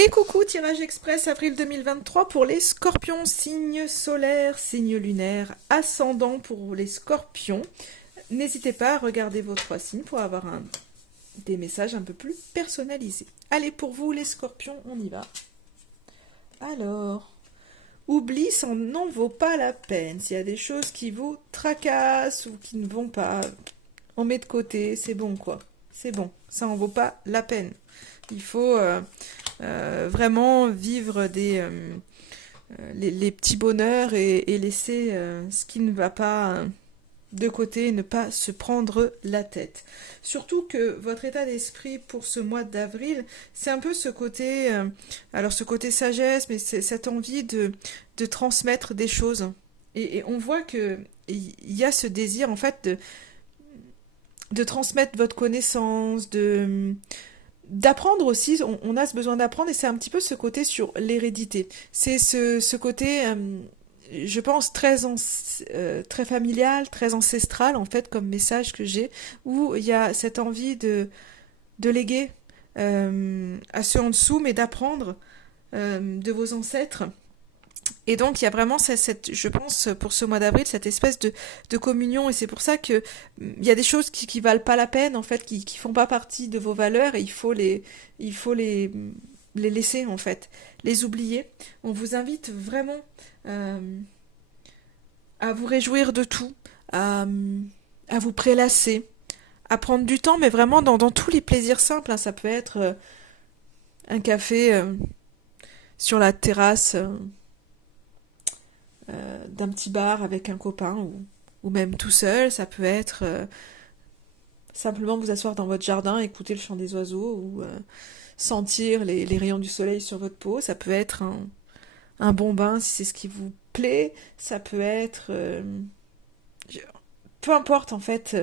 Et coucou, tirage express avril 2023 pour les scorpions, signe solaire, signe lunaire, ascendant pour les scorpions. N'hésitez pas à regarder vos trois signes pour avoir des messages un peu plus personnalisés. Allez, pour vous les scorpions, on y va. Alors, oubli, ça n'en vaut pas la peine. S'il y a des choses qui vous tracassent ou qui ne vont pas, on met de côté, c'est bon quoi. C'est bon, ça n'en vaut pas la peine. Il faut vraiment vivre les petits bonheurs et laisser ce qui ne va pas de côté et ne pas se prendre la tête. Surtout que votre état d'esprit pour ce mois d'avril, c'est un peu ce côté, alors ce côté sagesse, mais c'est cette envie de transmettre des choses. Et on voit que il y a ce désir en fait de transmettre votre connaissance, d'apprendre aussi, on a ce besoin d'apprendre et c'est un petit peu ce côté sur l'hérédité. C'est ce côté, je pense, très familial, très ancestral en fait comme message que j'ai, où il y a cette envie de léguer à ceux en dessous, mais d'apprendre de vos ancêtres. Et donc il y a vraiment je pense, pour ce mois d'avril, cette espèce de communion. Et c'est pour ça que il y a des choses qui valent pas la peine, en fait, qui font pas partie de vos valeurs. Et il faut les laisser, en fait, les oublier. On vous invite vraiment euh, à vous réjouir de tout, à vous prélasser, à prendre du temps, mais vraiment dans tous les plaisirs simples, hein. Ça peut être un café sur la terrasse. D'un petit bar avec un copain ou même tout seul. Ça peut être simplement vous asseoir dans votre jardin, écouter le chant des oiseaux ou sentir les rayons du soleil sur votre peau. Ça peut être un bon bain si c'est ce qui vous plaît. Ça peut être... peu importe en fait.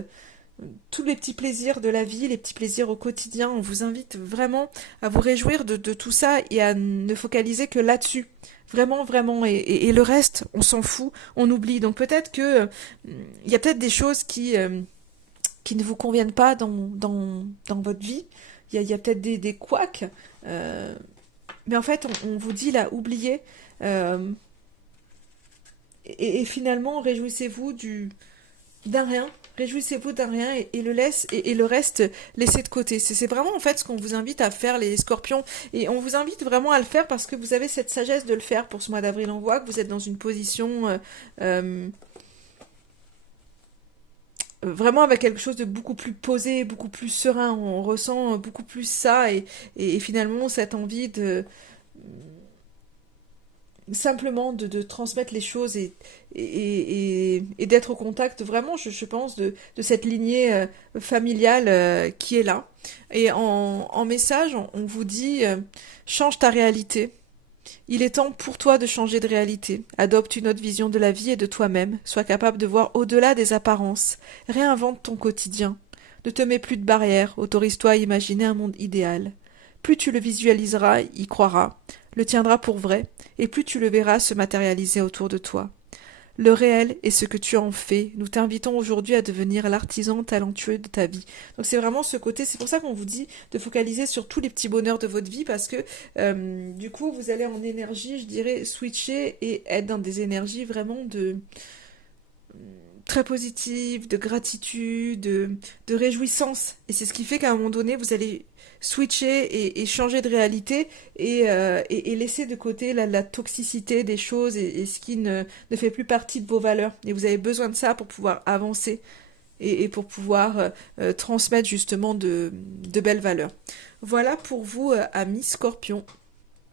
Tous les petits plaisirs de la vie, les petits plaisirs au quotidien, on vous invite vraiment à vous réjouir de tout ça et à ne focaliser que là-dessus. Vraiment, vraiment. Et le reste, on s'en fout, on oublie. Donc peut-être que il y a peut-être des choses qui ne vous conviennent pas dans votre vie. Il y a peut-être des couacs. Mais en fait, on vous dit là, oubliez. euh, et finalement, réjouissez-vous d'un rien. Réjouissez-vous d'un rien et le reste, laissez de côté. C'est vraiment en fait ce qu'on vous invite à faire les scorpions. Et on vous invite vraiment à le faire parce que vous avez cette sagesse de le faire pour ce mois d'avril. On voit que vous êtes dans une position euh, vraiment avec quelque chose de beaucoup plus posé, beaucoup plus serein. On ressent beaucoup plus ça et finalement cette envie de simplement de transmettre les choses et d'être au contact vraiment, je pense, de cette lignée familiale qui est là. Et en message, on vous dit change ta réalité. Il est temps pour toi de changer de réalité. Adopte une autre vision de la vie et de toi-même. Sois capable de voir au-delà des apparences. Réinvente ton quotidien. Ne te mets plus de barrières. Autorise-toi à imaginer un monde idéal. Plus tu le visualiseras, y croiras, le tiendras pour vrai, et plus tu le verras se matérialiser autour de toi. Le réel est ce que tu en fais. Nous t'invitons aujourd'hui à devenir l'artisan talentueux de ta vie. Donc c'est vraiment ce côté, c'est pour ça qu'on vous dit de focaliser sur tous les petits bonheurs de votre vie parce que du coup vous allez en énergie, je dirais, switcher et être dans des énergies vraiment de très positive, de gratitude, de réjouissance. Et c'est ce qui fait qu'à un moment donné, vous allez switcher et changer de réalité et laisser de côté la toxicité des choses et ce qui ne fait plus partie de vos valeurs. Et vous avez besoin de ça pour pouvoir avancer et pour pouvoir transmettre justement de belles valeurs. Voilà pour vous, amis scorpions.